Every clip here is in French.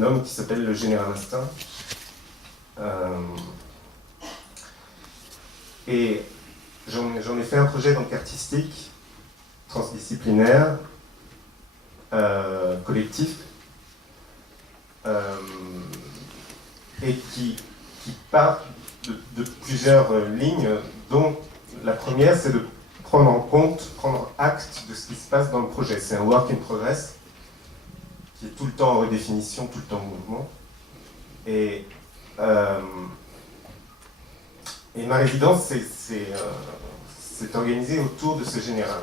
homme qui s'appelle le Général Instinct. Et j'en ai fait un projet donc artistique, transdisciplinaire, collectif, et qui part de plusieurs lignes, dont la première c'est de prendre acte de ce qui se passe dans le projet. C'est un work in progress qui est tout le temps en redéfinition, tout le temps en mouvement. Et ma résidence s'est organisée autour de ce général.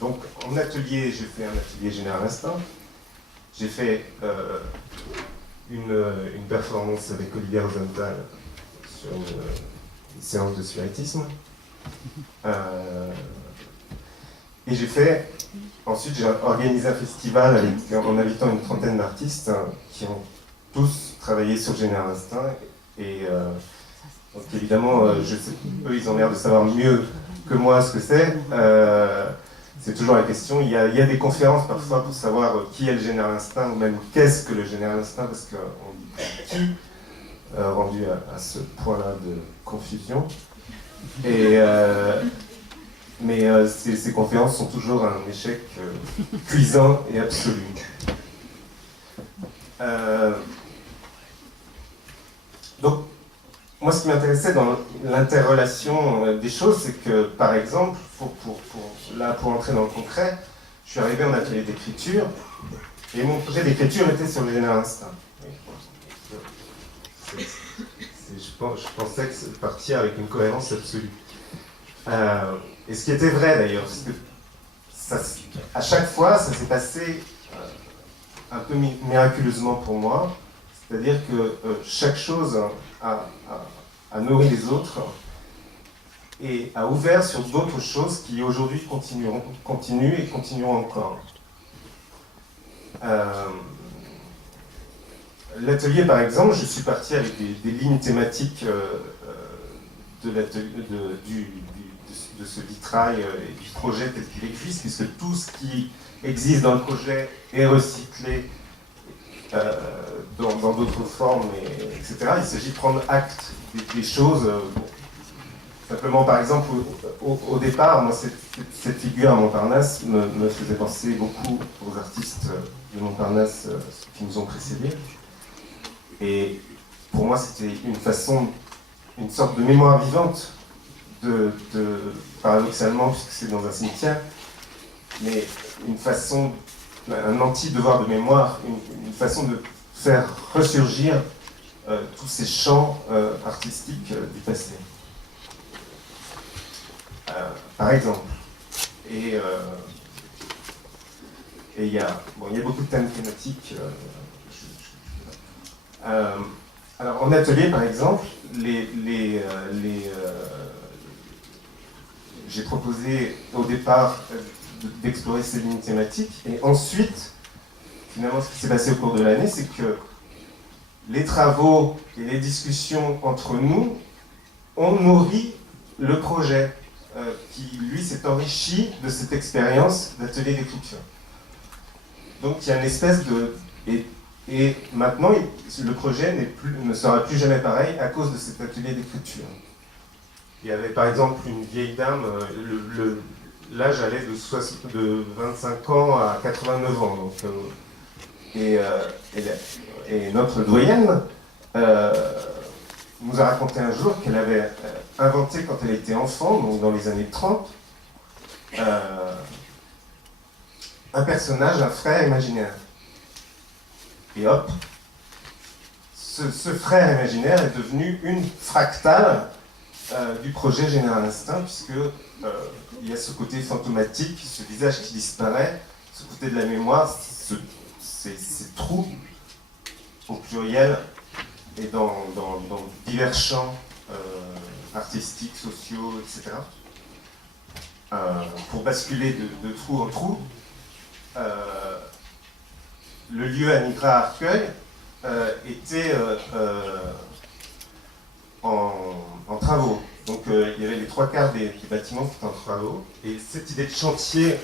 Donc en atelier, j'ai fait un atelier Général Instinct. J'ai fait une performance avec Olivier Rosenthal sur une séance de spiritisme. Et ensuite j'ai organisé un festival en invitant une trentaine d'artistes qui ont tous travaillé sur Général Instinct. Et donc évidemment, eux ils ont l'air de savoir mieux que moi ce que c'est. C'est toujours la question. Il y a des conférences parfois pour savoir qui est le Général Instinct, ou même qu'est-ce que le Général Instinct, parce qu'on dit qui, rendu à ce point-là de confusion. Mais ces conférences sont toujours un échec cuisant et absolu. Donc, moi, ce qui m'intéressait dans l'interrelation des choses, c'est que, par exemple, pour entrer dans le concret, je suis arrivé en atelier d'écriture, et mon projet d'écriture était sur le Général Instinct. Je pensais que partir avec une cohérence absolue. Et ce qui était vrai d'ailleurs, parce que à chaque fois, ça s'est passé un peu miraculeusement pour moi, c'est-à-dire que chaque chose a nourri les autres et a ouvert sur d'autres choses qui aujourd'hui continuent et continueront encore. L'atelier, par exemple, je suis parti avec des lignes thématiques de ce vitrail et du projet tel qu'il existe, puisque tout ce qui existe dans le projet est recyclé dans d'autres formes, etc. Il s'agit de prendre acte des choses. Simplement, par exemple, au départ, moi, cette figure à Montparnasse me faisait penser beaucoup aux artistes de Montparnasse qui nous ont précédés. Et pour moi, c'était une sorte de mémoire vivante, paradoxalement, puisque c'est dans un cimetière, mais un anti-devoir de mémoire, une façon de faire ressurgir tous ces champs artistiques du passé. Par exemple. Et il y a beaucoup de thèmes thématiques. Alors, en atelier, par exemple, j'ai proposé au départ d'explorer ces lignes thématiques, et ensuite, finalement, ce qui s'est passé au cours de l'année, c'est que les travaux et les discussions entre nous ont nourri le projet qui, lui, s'est enrichi de cette expérience d'atelier d'écriture. Donc, il y a une espèce de... Et maintenant, le projet ne sera plus jamais pareil à cause de cet atelier d'écriture. Il y avait par exemple une vieille dame, l'âge allait de 25 ans à 89 ans. Donc, et notre doyenne nous a raconté un jour qu'elle avait inventé, quand elle était enfant, donc dans les années 30, un personnage, un frère imaginaire. Et hop, ce frère imaginaire est devenu une fractale du projet Général Instinct, puisque il y a ce côté fantomatique, ce visage qui disparaît, ce côté de la mémoire, ces trous au pluriel et dans divers champs artistiques, sociaux, etc. Pour basculer de trou en trou, le lieu Anitra Arcueil était en travaux. Donc il y avait les 3/4 des bâtiments qui étaient en travaux. Et cette idée de chantier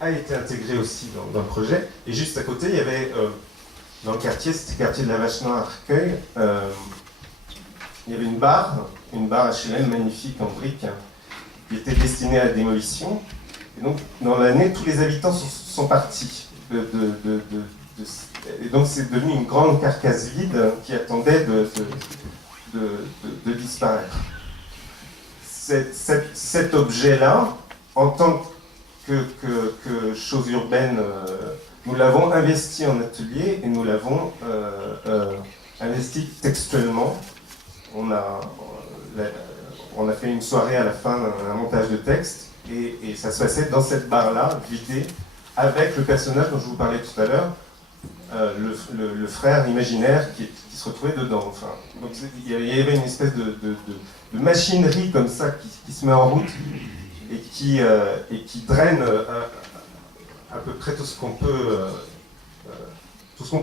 a été intégrée aussi dans le projet. Et juste à côté, il y avait dans le quartier, c'était le quartier de la Vache Noire à Arcueil. Il y avait une barre HLM magnifique en briques, hein, qui était destinée à la démolition. Et donc, dans l'année, tous les habitants sont partis. Et donc, c'est devenu une grande carcasse vide, hein, qui attendait de disparaître. Cet objet-là, en tant que chose urbaine, nous l'avons investi en atelier et nous l'avons investi textuellement. On a fait une soirée à la fin, un montage de texte, et ça se passait dans cette barre-là, vidée, avec le personnage dont je vous parlais tout à l'heure, le frère imaginaire qui se retrouvait dedans. Enfin, donc il y avait une espèce de machinerie comme ça qui se met en route et qui draine à peu près tout ce qu'on peut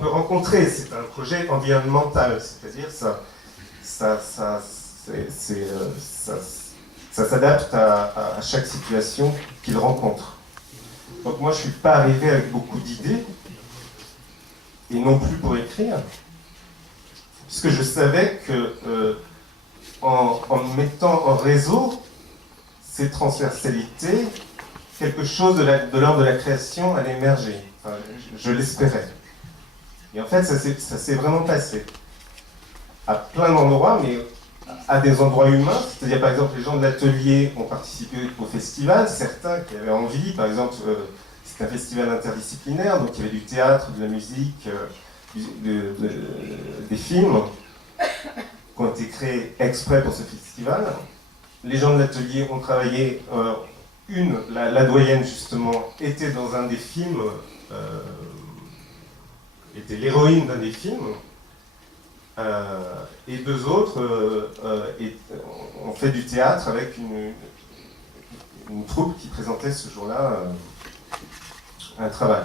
rencontrer. C'est un projet environnemental, c'est-à-dire ça s'adapte à chaque situation qu'il rencontre. Donc moi je ne suis pas arrivé avec beaucoup d'idées, et non plus pour écrire, puisque je savais que en mettant en réseau ces transversalités, quelque chose de l'ordre de la création allait émerger. Enfin, je l'espérais. Et en fait, ça s'est vraiment passé. À plein d'endroits, mais à des endroits humains. C'est-à-dire, par exemple, les gens de l'atelier ont participé au festival, certains qui avaient envie, par exemple, c'est un festival interdisciplinaire, donc il y avait du théâtre, de la musique, des films qui ont été créés exprès pour ce festival. Les gens de l'atelier ont travaillé, la doyenne justement, était dans un des films, était l'héroïne d'un des films, et deux autres ont fait du théâtre avec une troupe qui présentait ce jour-là un travail.